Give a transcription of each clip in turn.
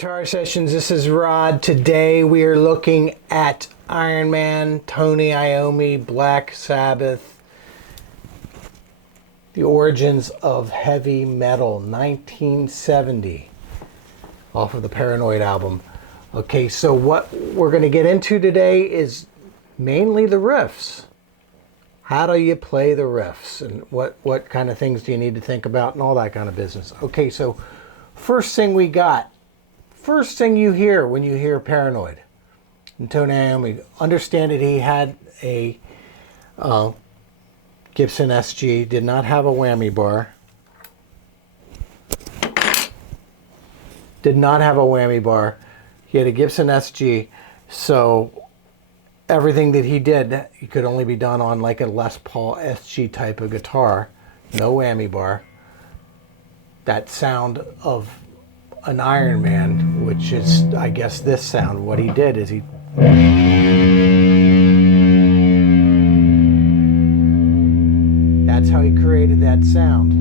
Guitar Sessions. This is Rod. Today we are looking at Iron Man, Tony Iommi, Black Sabbath, The Origins of Heavy Metal, 1970, off of the Paranoid album. Okay, so what we're going to get into today is mainly the riffs. How do you play the riffs, and what kind of things do you need to think about, and all that kind of business. Okay, so first thing you hear when you hear Paranoid and Tony Iommi, understand that he had a Gibson SG, did not have a whammy bar. Did not have a whammy bar. He had a Gibson SG, so everything that he did, he could only be done on like a Les Paul SG type of guitar. No whammy bar. That sound of an Iron Man, which is, I guess, this sound. What he did is that's how he created that sound.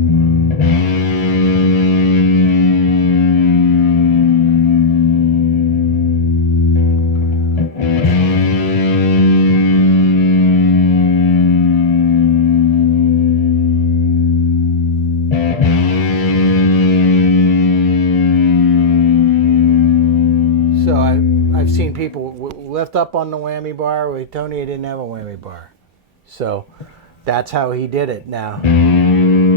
So I've seen people lift up on the whammy bar. With Tony, didn't have a whammy bar. So that's how he did it. Now, when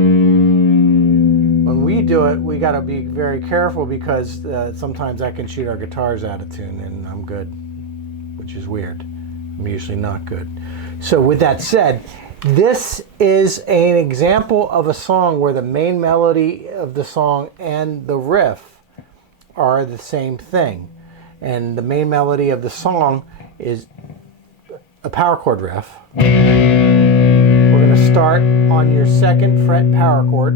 we do it, we got to be very careful because sometimes I can shoot our guitars out of tune and I'm good, which is weird. I'm usually not good. So with that said, this is an example of a song where the main melody of the song and the riff are the same thing. And the main melody of the song is a power chord riff. We're going to start on your 2nd fret power chord.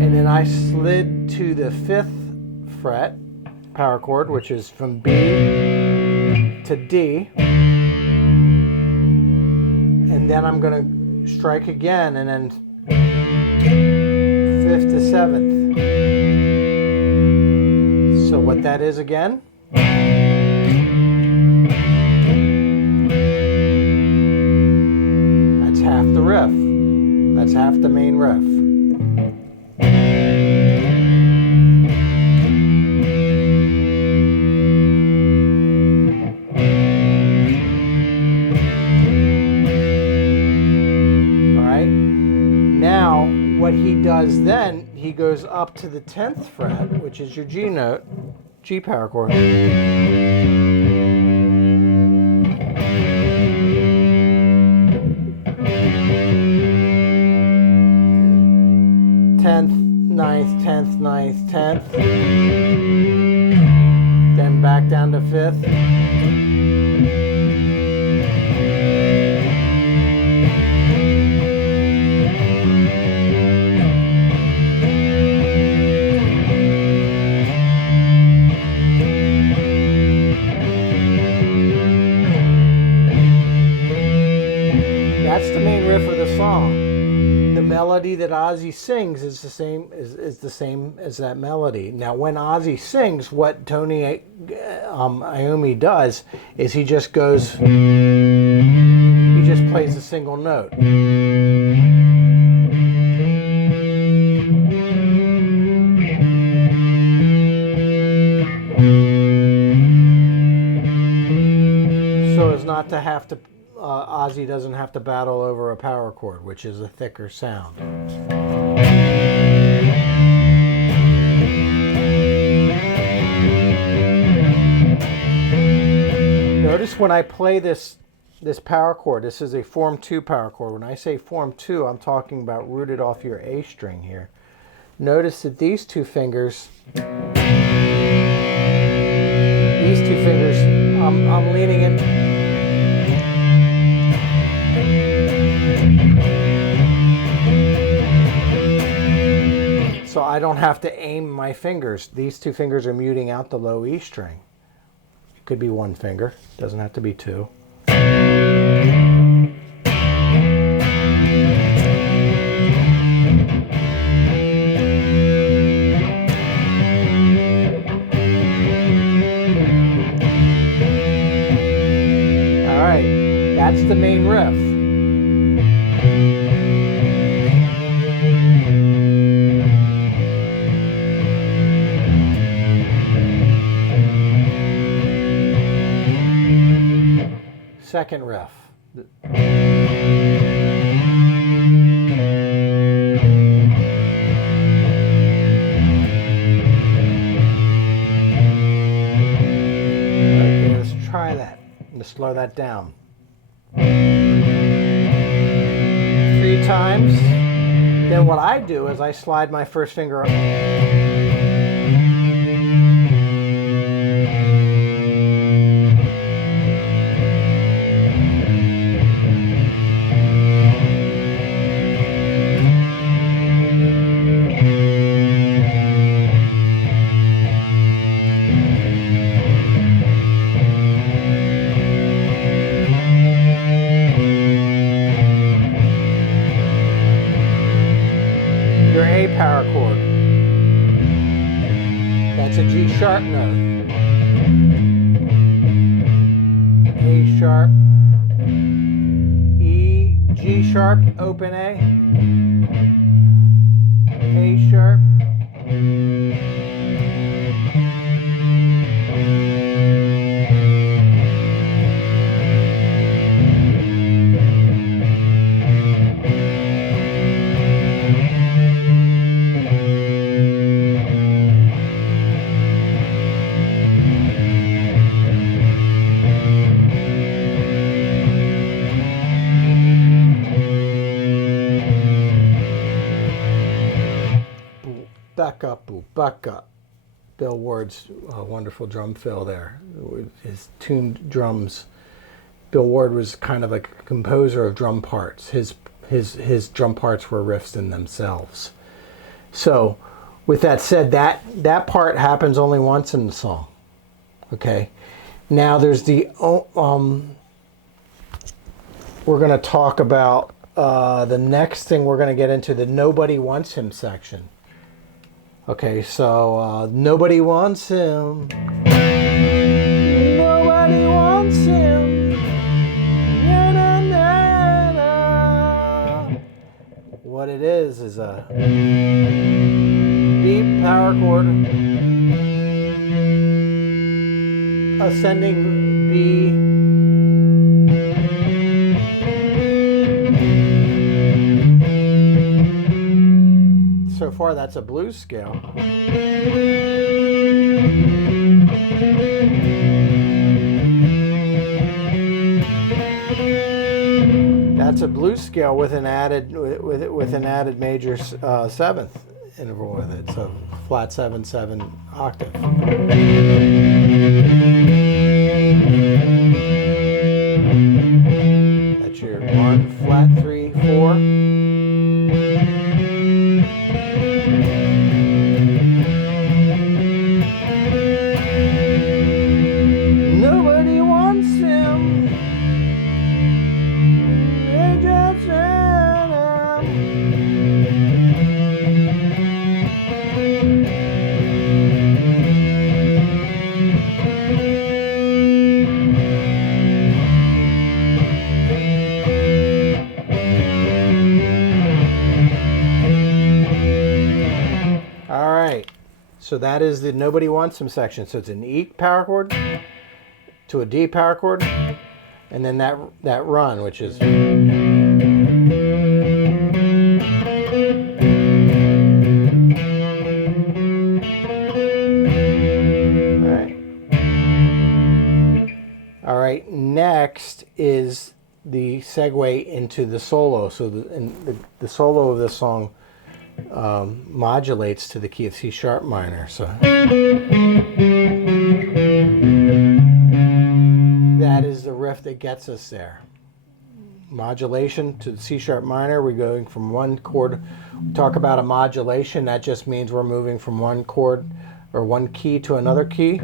And then I slid to the 5th fret power chord, which is from B to D. And then I'm going to strike again, and then 5th to 7th. So what that is again? That's half the riff. That's half the main riff. All right. Now, what he does then, he goes up to the 10th fret, which is your G note, G power chord. 10th, 9th, 10th, 9th, 10th. Then back down to 5th. That's the main riff of the song. The melody that Ozzy sings is the same as that melody. Now, when Ozzy sings, what Tony Iommi does is he just plays a single note. So as not to have to Ozzy doesn't have to battle over a power chord, which is a thicker sound. Notice when I play this power chord, this is a form 2 power chord. When I say form 2, I'm talking about rooted off your A string here. Notice that these two fingers, I'm leaning in. So I don't have to aim my fingers. These two fingers are muting out the low E string. It could be one finger, doesn't have to be two. That's the main riff. Second riff. Okay, let's try that. Let's slow that down. 3 times. Then what I do is I slide my first finger up. Your A power chord. That's a G sharp note. A sharp, E, G sharp, open A sharp, back up, back up. Bill Ward's wonderful drum fill there. His tuned drums. Bill Ward was kind of like a composer of drum parts. His drum parts were riffs in themselves. So, with that said, that part happens only once in the song. Okay. Now there's the we're going to talk about the next thing. We're going to get into the Nobody Wants Him section. Okay, so nobody wants him. Nobody wants him. Na, na, na, na. What it is a deep power chord, ascending B, so far that's a blues scale. That's a blues scale with an added major seventh interval with it, so flat 7/7 octave. That's your 1 flat 3 4. Nobody wants him. They just said him. All right. So that is the Nobody Wants Him section. So it's an E power chord to a D power chord, and then that run, which is all right. Next is the segue into the solo. So the solo of this song modulates to the key of C sharp minor. So that is the riff that gets us there. Modulation to the C sharp minor. We're going from one chord. We talk about a modulation. That just means we're moving from one chord or one key to another key.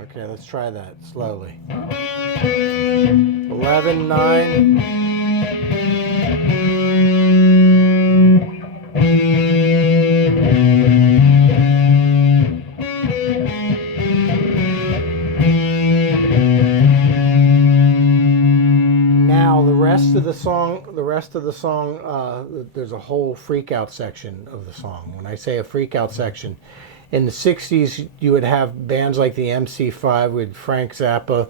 Okay, let's try that slowly. 11, 9. song, there's a whole freak out section of the song. When I say a freak out section, in the 60s, you would have bands like the MC5 with Frank Zappa.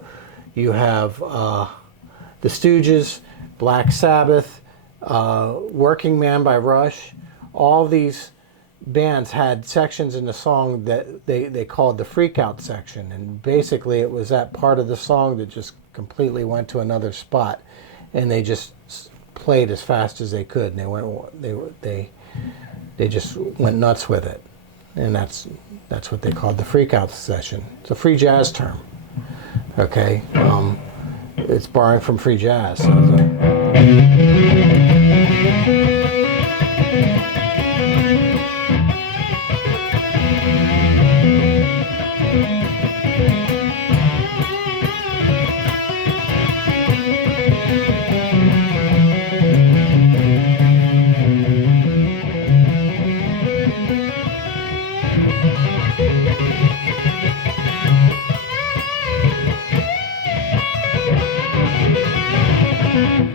You have the Stooges, Black Sabbath, Working Man by Rush. All these bands had sections in the song that they called the freak out section. And basically it was that part of the song that just completely went to another spot. And they just played as fast as they could. And they just went nuts with it. And that's what they called the freak out session. It's a free jazz term. Okay, it's borrowing from free jazz.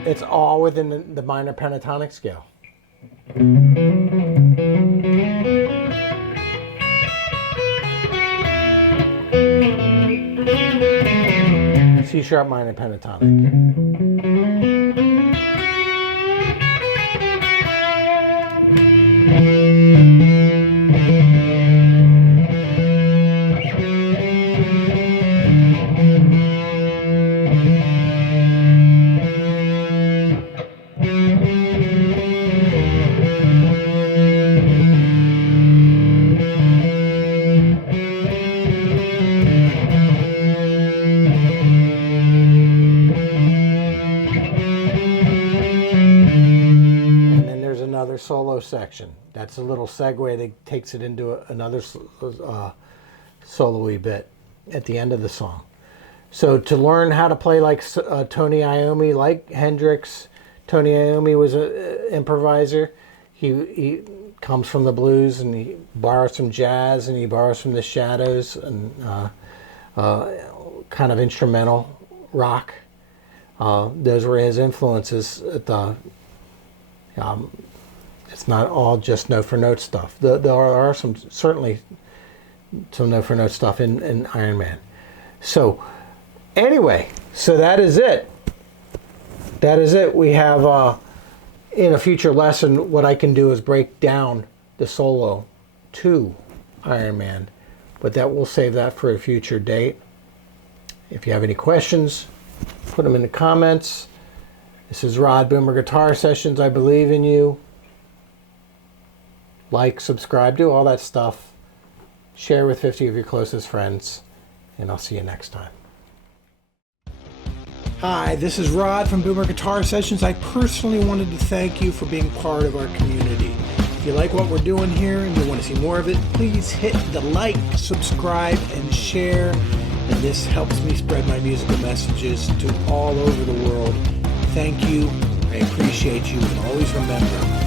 It's all within the minor pentatonic scale. C sharp minor pentatonic. Solo section. That's a little segue that takes it into another solo-y bit at the end of the song. So to learn how to play like Tony Iommi, like Hendrix, Tony Iommi was an improviser. He comes from the blues and he borrows from jazz and he borrows from the Shadows and kind of instrumental rock. Those were his influences at the it's not all just note for note stuff. There are certainly some note for note stuff in Iron Man. So anyway, so that is it. That is it. We have in a future lesson, what I can do is break down the solo to Iron Man, but we'll save that for a future date. If you have any questions, put them in the comments. This is Rod Boomer Guitar Sessions. I believe in you. Like, subscribe, do all that stuff. Share with 50 of your closest friends, and I'll see you next time. Hi, this is Rod from Boomer Guitar Sessions. I personally wanted to thank you for being part of our community. If you like what we're doing here and you want to see more of it, please hit the like, subscribe, and share. And this helps me spread my musical messages to all over the world. Thank you. I appreciate you. And always remember,